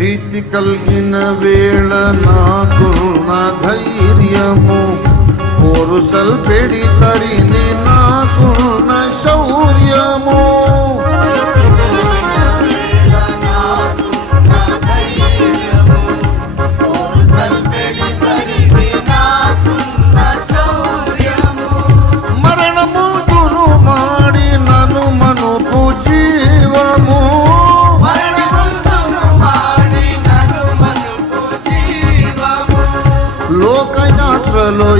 భీతి కలిగిన వేళ నాకున్న ధైర్యము పోరుసల్ పెడి తరిని నాకున్న శౌర్యము మరణము గురు మాడి నను మనుపు జీవము లోకయాత్రలో